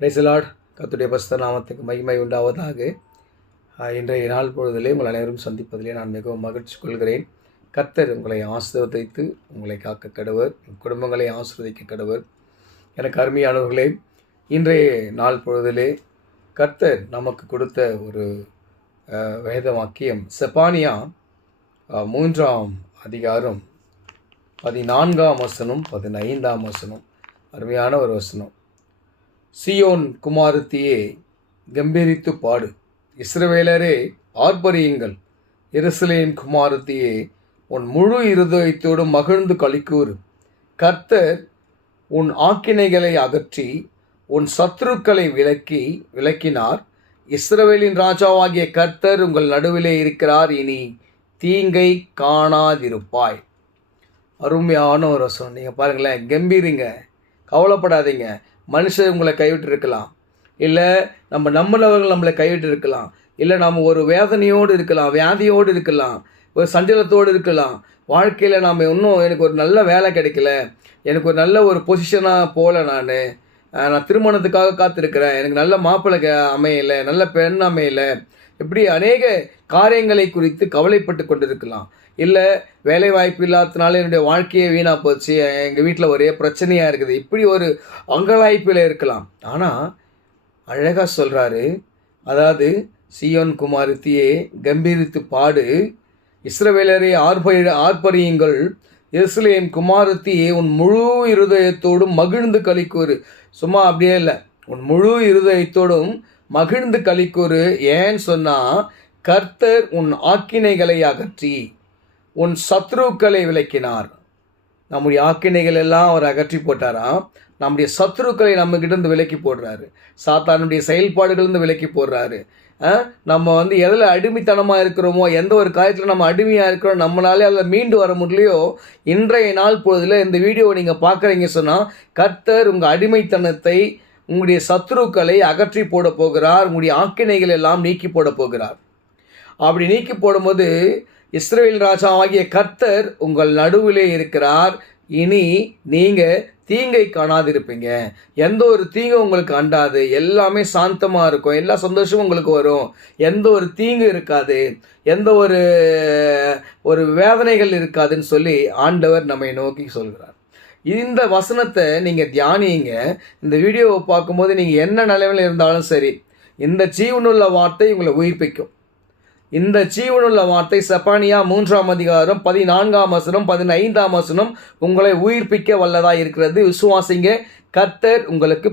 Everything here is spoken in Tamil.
Praise the Lord. கர்த்தருடைய பரிசுத்த நாமத்துக்கு மகிமை உண்டாவதாக. இன்றைய நாள் பொழுதிலே உங்கள் அனைவரும் சந்திப்பதிலே நான் மிகவும் மகிழ்ச்சி கொள்கிறேன். கர்த்தர் உங்களை ஆசீர்வதித்து உங்களை காக்க கடவர், குடும்பங்களை ஆசீர்வதிக்க கடவர். எனக்கு அருமையானவர்களே, இன்றைய நாள் பொழுதிலே கர்த்தர் நமக்கு கொடுத்த ஒரு வேத வாக்கியம் செப்பானியா 3ஆம் அதிகாரம் 14ஆம் வசனம் 15ஆம் வசனம். அருமையான ஒரு வசனம். சீயோன் குமாரத்தியே கம்பீரித்து பாடு, இஸ்ரவேலரே ஆர்ப்பரியுங்கள், எருசலேம் குமாரத்தியே உன் முழு இருதயத்தோடு மகிழ்ந்து களிக்கூறு. கர்த்தர் உன் ஆக்கினைகளை அகற்றி உன் சத்துருக்களை விலக்கினார். இஸ்ரவேலின் ராஜாவாகிய கர்த்தர் உங்கள் நடுவிலே இருக்கிறார், இனி தீங்கை காணாதிருப்பாய். அருமையான ஒரு வசனம். நீங்கள் பாருங்களேன், கம்பீரிங்க, கவலைப்படாதீங்க. மனுஷர் உங்களை கைவிட்டு இருக்கலாம், இல்லை நம்மளவர்கள் நம்மளை கைவிட்டு இருக்கலாம், இல்லை நம்ம ஒரு வேதனையோடு இருக்கலாம், வியாதியோடு இருக்கலாம், ஒரு சஞ்சலத்தோடு இருக்கலாம். வாழ்க்கையில் நாம் இன்னும் எனக்கு ஒரு நல்ல வேலை கிடைக்கல, எனக்கு ஒரு நல்ல ஒரு பொசிஷனாக போகல, நான் திருமணத்துக்காக காத்திருக்கிறேன், எனக்கு நல்ல மாப்பிள்ளை அமையலை, நல்ல பெண் அமையலை, இப்படி அநேக காரியங்களை குறித்து கவலைப்பட்டு கொண்டிருக்கலாம். இல்லை வேலை வாய்ப்பு இல்லாததுனால என்னுடைய வாழ்க்கையே வீணாக போச்சு, எங்கள் வீட்டில் ஒரே பிரச்சனையாக இருக்குது, இப்படி ஒரு அங்கலாய்ப்பில் இருக்கலாம். ஆனால் அழகாக சொல்கிறாரு, அதாவது சீயோன் குமாரத்தியே கம்பீரித்து பாடு, இஸ்ரவேலரே ஆர்ப்பரியுங்கள், எருசலேம் குமாரத்தியே உன் முழு இருதயத்தோடும் மகிழ்ந்து களிக்கூறு. சும்மா அப்படியே இல்லை, உன் முழு இருதயத்தோடும் மகிழ்ந்து களிக்கூறு. ஏன்னு சொன்னால், கர்த்தர் உன் ஆக்கினைகளை அகற்றி உன் சத்ருக்களை விலக்கினார். நம்முடைய ஆக்கினைகள் எல்லாம் அவர் அகற்றி போட்டாராம். நம்முடைய சத்ருக்களை நம்மக்கிட்ட விலக்கி போடுறாரு, சாத்தானுடைய செயல்பாடுகள்ந்து விலக்கி போடுறாரு. நம்ம எதில் அடிமைத்தனமாக இருக்கிறோமோ, எந்த ஒரு காரியத்தில் நம்ம அடிமையாக இருக்கிறோம், நம்மளாலே அதில் மீண்டு வர முடியலையோ, இன்றைய நாள் பொழுதில் இந்த வீடியோவை நீங்கள் பார்க்குறீங்க சொன்னால், கர்த்தர் உங்கள் அடிமைத்தனத்தை, உங்களுடைய சத்ருக்களை அகற்றி போட போகிறார், உங்களுடைய ஆக்கினைகள் எல்லாம் நீக்கி போட போகிறார். அப்படி நீக்கி போடும்போது இஸ்ரவேல் ராஜாவாகிய கர்த்தர் உங்கள் நடுவிலே இருக்கிறார், இனி நீங்கள் தீங்கை காணாதிருப்பீங்க. எந்த ஒரு தீங்கும் உங்களுக்கு அண்டாது, எல்லாமே சாந்தமாக இருக்கும், எல்லா சந்தோஷமும் உங்களுக்கு வரும், எந்த ஒரு தீங்கு இருக்காது, எந்த ஒரு வேதனைகள் இருக்காதுன்னு சொல்லி ஆண்டவர் நம்மை நோக்கி சொல்கிறார். இந்த வசனத்தை நீங்கள் தியானிங்க. இந்த வீடியோவை பார்க்கும்போது நீங்கள் என்ன நிலைமையில் இருந்தாலும் சரி, இந்த ஜீவனுள்ள வார்த்தை உங்களை உயிர்ப்பிக்கும். இந்த ஜீவனுள்ள வார்த்தை செப்பானியா 3ஆம் அதிகாரம் 14ஆம் வசனம் 15ஆம் வசனம் உங்களை உயிர்ப்பிக்க வல்லதாக இருக்கிறது. விசுவாசிங்க, கர்த்தர் உங்களுக்கு